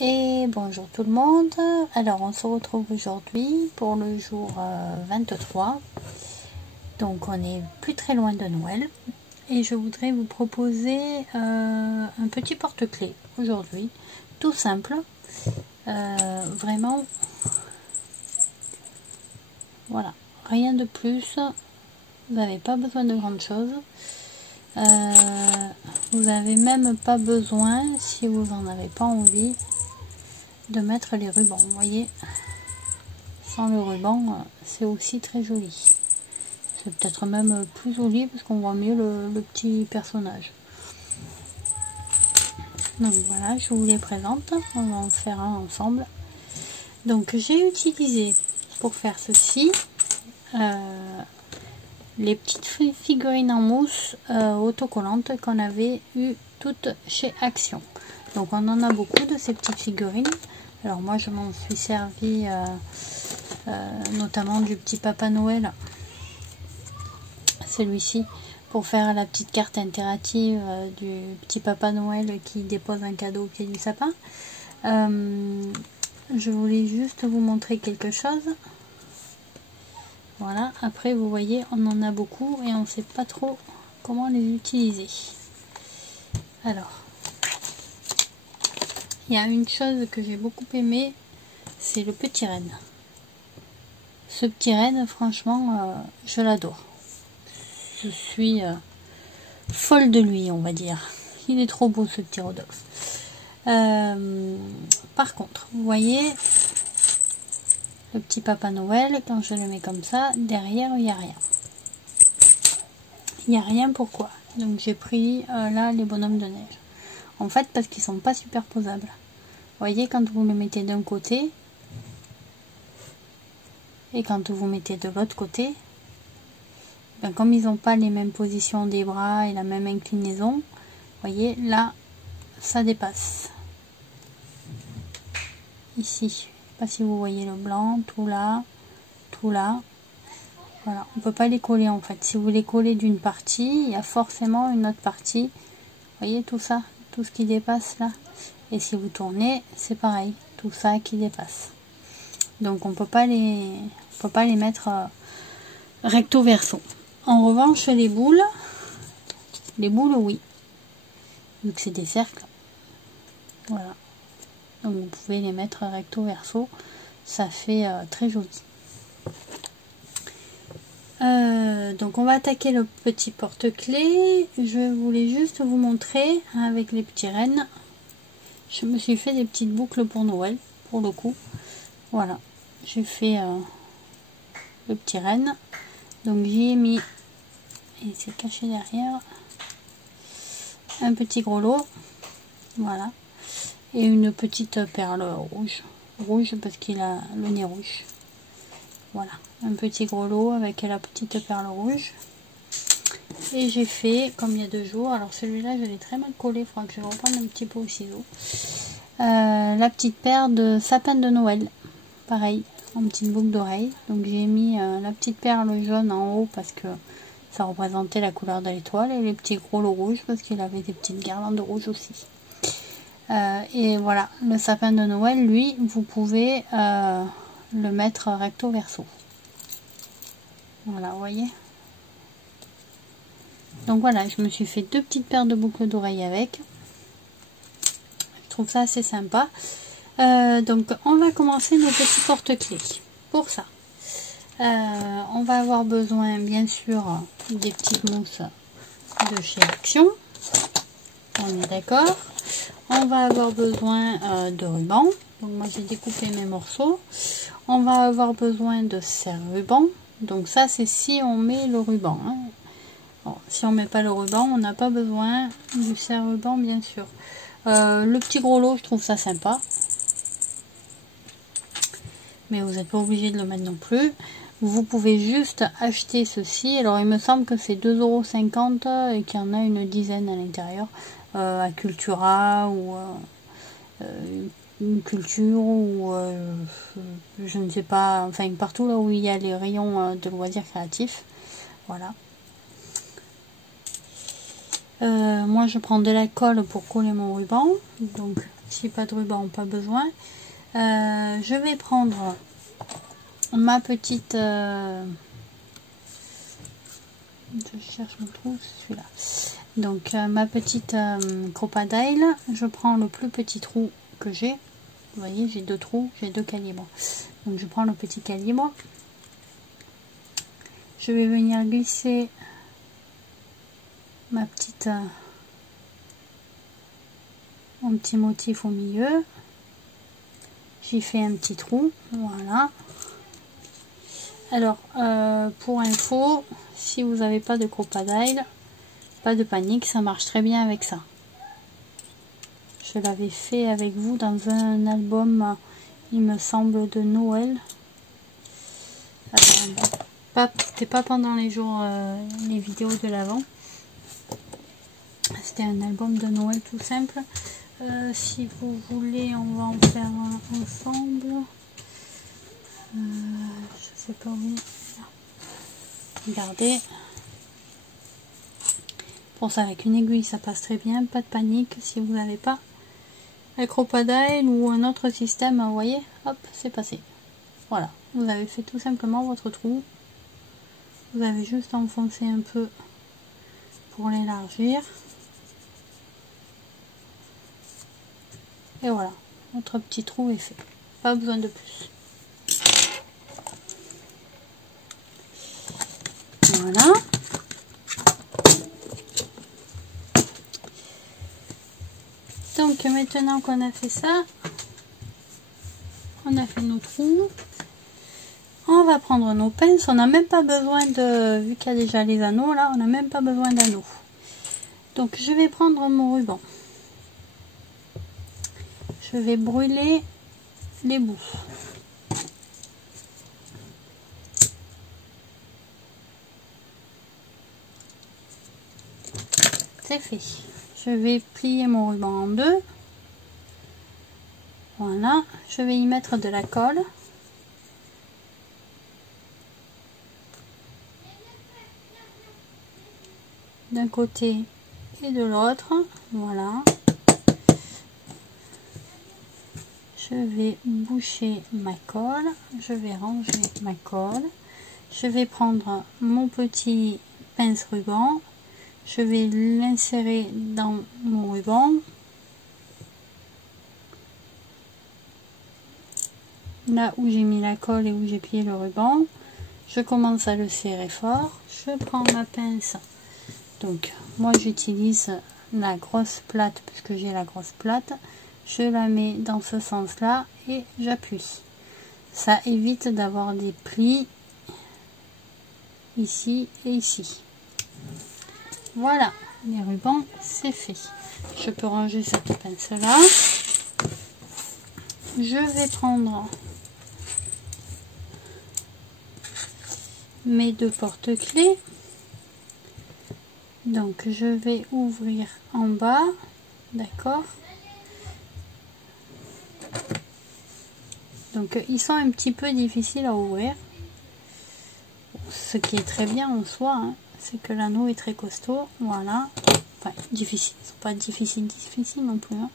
Et bonjour tout le monde. Alors on se retrouve aujourd'hui pour le jour 23. Donc on est plus très loin de Noël. Et je voudrais vous proposer un petit porte-clés aujourd'hui. Tout simple. Vraiment. Voilà. Rien de plus. Vous n'avez pas besoin de grande chose. Vous n'avez même pas besoin, si vous n'en avez pas envie, de mettre les rubans. Vous voyez, sans le ruban, c'est aussi très joli. C'est peut-être même plus joli parce qu'on voit mieux le petit personnage. Donc voilà, je vous les présente. On va en faire un ensemble. Donc j'ai utilisé pour faire ceci les petites figurines en mousse autocollantes qu'on avait eu toutes chez Action. Donc on en a beaucoup de ces petites figurines. Alors moi je m'en suis servi notamment du petit Papa Noël, celui-ci, pour faire la petite carte interactive du petit Papa Noël qui dépose un cadeau au pied du sapin. Je voulais juste vous montrer quelque chose. Voilà, après vous voyez, on en a beaucoup et on ne sait pas trop comment les utiliser. Alors, il y a une chose que j'ai beaucoup aimé, c'est le petit renne. Ce petit renne, franchement, je l'adore. Je suis folle de lui, on va dire. Il est trop beau ce petit Rodolphe. Par contre, vous voyez, le petit Papa Noël, quand je le mets comme ça, derrière, il n'y a rien. Il n'y a rien, pourquoi? Donc j'ai pris là les bonhommes de neige. En fait, parce qu'ils sont pas superposables. Vous voyez, quand vous le mettez d'un côté, et quand vous mettez de l'autre côté, ben, comme ils n'ont pas les mêmes positions des bras et la même inclinaison, vous voyez, là, ça dépasse. Ici, je ne sais pas si vous voyez le blanc, tout là, tout là. Voilà, on ne peut pas les coller en fait. Si vous les collez d'une partie, il y a forcément une autre partie. Vous voyez tout ça, tout ce qui dépasse là. Et si vous tournez, c'est pareil, tout ça qui dépasse. Donc on peut pas les mettre recto verso. En revanche, les boules oui, vu que c'est des cercles. Voilà. Donc vous pouvez les mettre recto verso, ça fait très joli. Donc on va attaquer le petit porte-clés. Je voulais juste vous montrer avec les petits rennes. Je me suis fait des petites boucles pour Noël, pour le coup. Voilà, j'ai fait le petit renne. Donc j'y ai mis, et c'est caché derrière, un petit gros lot. Voilà. Et une petite perle rouge. Rouge parce qu'il a le nez rouge. Voilà, un petit gros lot avec la petite perle rouge. Et j'ai fait, comme il y a 2 jours, alors celui-là je l'ai très mal collé, il faudra que je le reprenne un petit peu au ciseau. La petite paire de sapin de Noël, pareil, en petite boucle d'oreille. Donc j'ai mis la petite perle jaune en haut parce que ça représentait la couleur de l'étoile, et les petits gros lots rouges parce qu'il avait des petites guirlandes rouges aussi. Et voilà, le sapin de Noël, lui, vous pouvez le mettre recto verso. Voilà, vous voyez. Donc voilà, je me suis fait 2 petites paires de boucles d'oreilles avec. Je trouve ça assez sympa. Donc on va commencer nos petits porte-clés. Pour ça, on va avoir besoin bien sûr des petites mousses de chez Action. On est d'accord. On va avoir besoin de ruban. Donc moi j'ai découpé mes morceaux. On va avoir besoin de serre-ruban. Donc ça c'est si on met le ruban. Hein. Bon, si on met pas le ruban, on n'a pas besoin du serre-ruban bien sûr. Le petit gros lot, je trouve ça sympa. Mais vous n'êtes pas obligé de le mettre non plus. Vous pouvez juste acheter ceci. Alors il me semble que c'est 2,50 € et qu'il y en a une dizaine à l'intérieur. À Cultura ou une culture ou je ne sais pas, enfin partout là où il y a les rayons de loisirs créatifs. Voilà. Moi je prends de la colle pour coller mon ruban. Donc Si pas de ruban, pas besoin. Je vais prendre ma petite... je cherche mon trou, c'est celui-là. Donc ma petite crocodile, je prends le plus petit trou que j'ai. Vous voyez, j'ai 2 trous, j'ai 2 calibres. Donc je prends le petit calibre. Je vais venir glisser ma petite mon petit motif au milieu. J'y fais un petit trou, voilà. Alors pour info, si vous n'avez pas de crocodile, pas de panique, ça marche très bien avec ça. Je l'avais fait avec vous dans un album, il me semble, de Noël. C'était pas pendant les jours, les vidéos de l'avant. C'était un album de Noël tout simple. Si vous voulez, on va en faire un ensemble. Je sais pas où. Regardez. Pour ça, avec une aiguille, ça passe très bien. Pas de panique si vous n'avez pas un crocodile ou un autre système. Vous voyez, hop, c'est passé. Voilà. Vous avez fait tout simplement votre trou. Vous avez juste enfoncé un peu pour l'élargir. Et voilà, notre petit trou est fait. Pas besoin de plus. Voilà. Donc maintenant qu'on a fait ça, on a fait nos trous. On va prendre nos pinces. On n'a même pas besoin de... Vu qu'il y a déjà les anneaux là, on n'a même pas besoin d'anneaux. Donc je vais prendre mon ruban. Je vais brûler les bouts. C'est fait. Je vais plier mon ruban en deux. Voilà. Je vais y mettre de la colle. D'un côté et de l'autre. Voilà. Je vais boucher ma colle, je vais ranger ma colle, je vais prendre mon petit pince ruban, je vais l'insérer dans mon ruban, là où j'ai mis la colle et où j'ai plié le ruban, je commence à le serrer fort, je prends ma pince, donc moi j'utilise la grosse plate puisque j'ai la grosse plate. Je la mets dans ce sens là et j'appuie. Ça évite d'avoir des plis ici et ici. Voilà, les rubans c'est fait. Je peux ranger cette pince là. Je vais prendre mes 2 porte-clés. Donc je vais ouvrir en bas, d'accord. Donc ils sont un petit peu difficiles à ouvrir. Ce qui est très bien en soi, hein, c'est que l'anneau est très costaud. Voilà. Enfin, difficile. Ils sont pas difficiles non plus. Hein.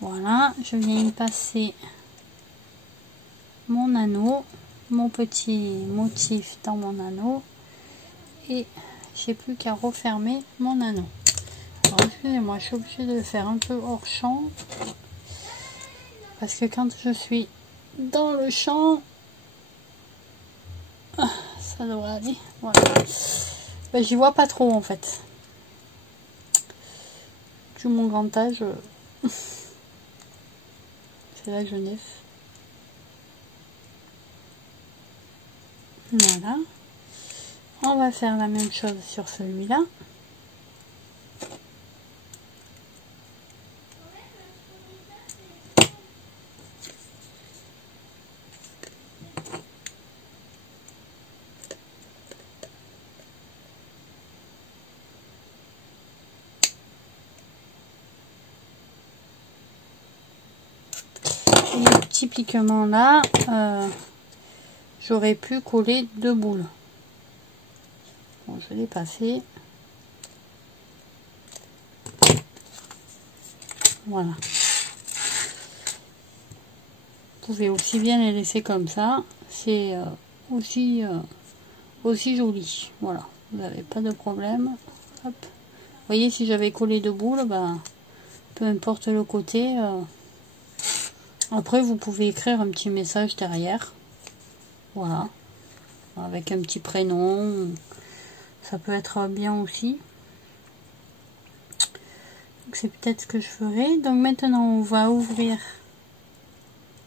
Voilà. Je viens y passer mon anneau, mon petit motif dans mon anneau. Et j'ai plus qu'à refermer mon anneau. Alors excusez-moi, je suis obligée de le faire un peu hors champ. Parce que quand je suis dans le champ, ça devrait aller. Voilà. Ben, j'y vois pas trop en fait. Vu mon grand âge, c'est la Genève. Voilà. On va faire la même chose sur celui-là. Et le petit piquement là, j'aurais pu coller 2 boules. Bon, je l'ai pas fait. Voilà. pouvez aussi bien les laisser comme ça, c'est aussi joli. Voilà, vous n'avez pas de problème. Hop. Vous voyez, si j'avais collé deux boules, ben, peu importe le côté. Après, vous pouvez écrire un petit message derrière. Voilà, avec un petit prénom. Ça peut être bien aussi. C'est peut-être ce que je ferai. Donc maintenant, on va ouvrir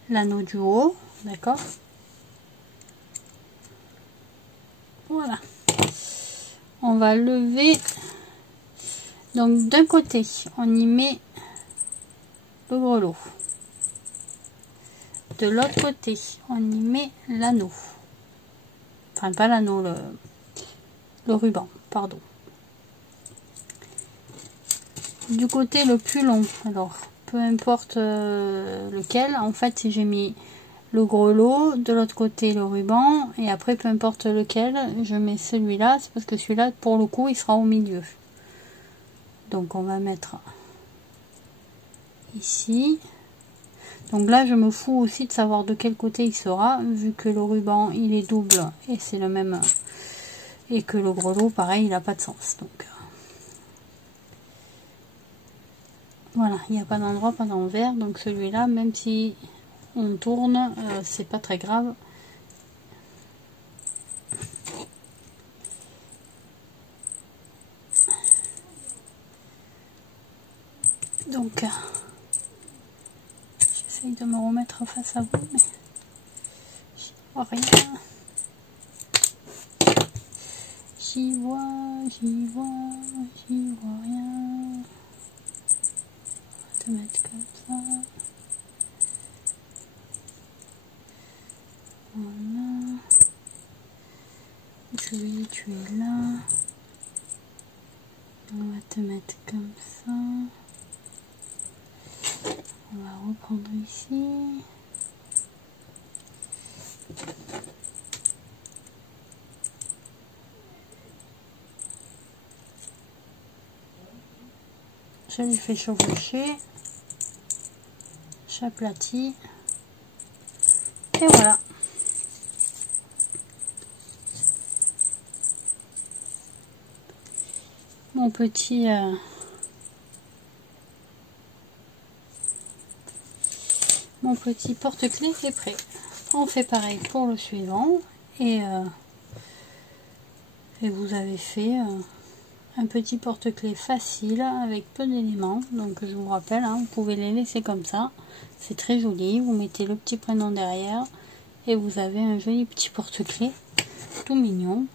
l'anneau du haut. D'accord? Voilà. On va lever. Donc d'un côté, on y met le grelot. De l'autre côté, on y met l'anneau. Enfin, pas l'anneau, le ruban, pardon. Du côté le plus long, alors, peu importe lequel, en fait, si j'ai mis le grelot, de l'autre côté le ruban, et après, peu importe lequel, je mets celui-là, c'est parce que celui-là, pour le coup, il sera au milieu. Donc, on va mettre ici. Donc là, je me fous aussi de savoir de quel côté il sera, vu que le ruban, il est double, et c'est le même, et que le grelot, pareil, il n'a pas de sens. Donc, voilà, il n'y a pas d'endroit, pas d'envers, donc celui-là, même si on tourne, c'est pas très grave. Donc, j'essaye de me remettre face à vous, mais j'y vois rien. J'y vois rien. On va te mettre comme ça. Voilà. Julie, tu es là. On va te mettre comme ça. On va reprendre ici. Je lui fais chevaucher. J'aplatis. Et voilà. Mon petit porte-clés est prêt. On fait pareil pour le suivant et vous avez fait un petit porte-clés facile avec peu d'éléments. Donc je vous rappelle, hein, vous pouvez les laisser comme ça, c'est très joli. Vous mettez le petit prénom derrière et vous avez un joli petit porte-clés tout mignon.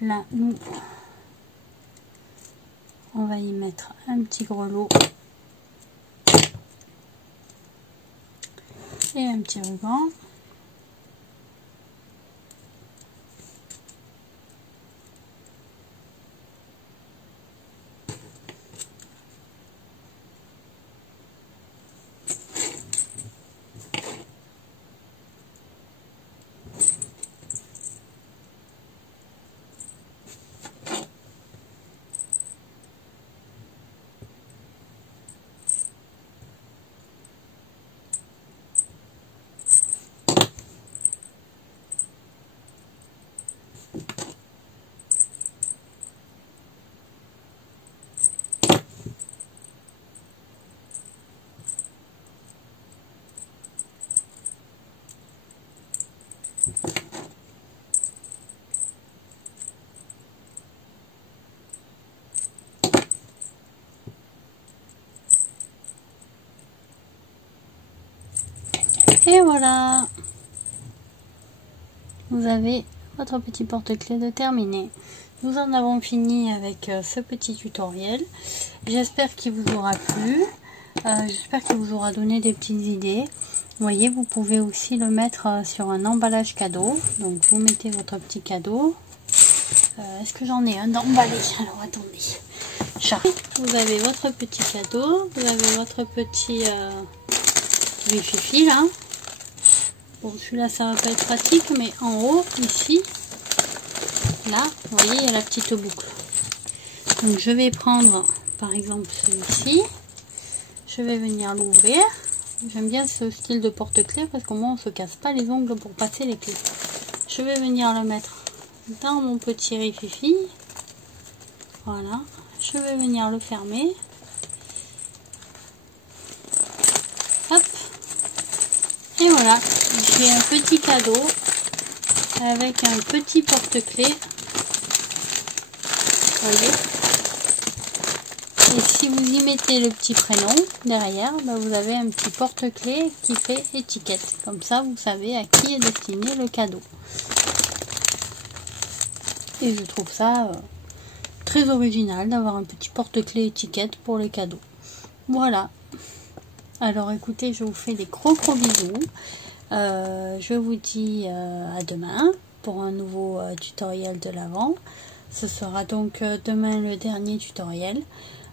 Là, nous, on va y mettre un petit grelot et un petit ruban. Et voilà, vous avez votre petit porte-clés de terminé. Nous en avons fini avec ce petit tutoriel. J'espère qu'il vous aura plu. J'espère qu'il vous aura donné des petites idées. Vous voyez, vous pouvez aussi le mettre sur un emballage cadeau. Donc vous mettez votre petit cadeau. Est-ce que j'en ai un d'emballé? Alors attendez. Vous avez votre petit cadeau. Vous avez votre petit fifi là. Bon, celui-là, ça va pas être pratique, mais en haut, ici, là, vous voyez, il y a la petite boucle. Donc, je vais prendre, par exemple, celui-ci. Je vais venir l'ouvrir. J'aime bien ce style de porte-clés parce qu'au moins on se casse pas les ongles pour passer les clés. Je vais venir le mettre dans mon petit rififi. Voilà. Je vais venir le fermer. Hop. Et voilà. J'ai un petit cadeau avec un petit porte-clés. Voyez. Et si vous y mettez le petit prénom derrière, ben vous avez un petit porte-clés qui fait étiquette. Comme ça, vous savez à qui est destiné le cadeau. Et je trouve ça très original d'avoir un petit porte-clés étiquette pour les cadeaux. Voilà. Alors écoutez, je vous fais des gros bisous. Je vous dis à demain pour un nouveau tutoriel de l'Avent. Ce sera donc demain le dernier tutoriel.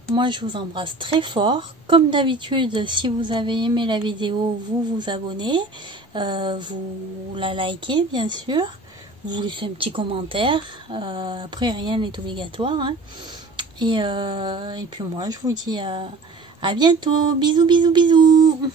Moi je vous embrasse très fort. Comme d'habitude, si vous avez aimé la vidéo, vous vous abonnez, vous la likez bien sûr, vous laissez un petit commentaire. Après rien n'est obligatoire, hein. Et puis moi je vous dis à bientôt. Bisous bisous bisous.